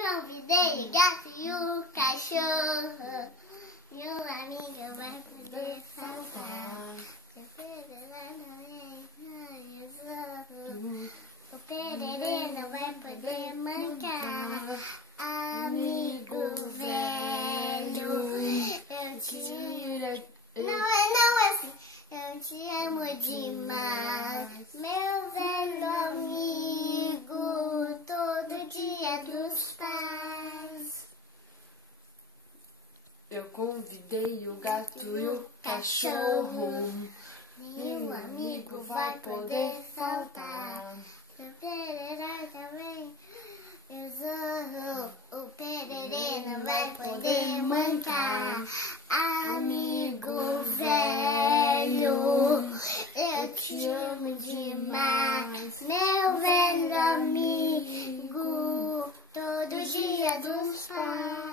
Convidei o gato e o cachorro. Meu amigo vai poder faltar. O pererê não vai poder mancar. Amigo velho, eu te amo. Não é assim. Eu te amo demais, meu velho amigo, todo dia dos pais. Eu convidei o gato e o cachorro. Meu amigo vai poder faltar. O pererê também. Eu sou o pererê, não vai poder mancar. Amigo velho, eu te amo demais, meu velho amigo, todo dia dos pais.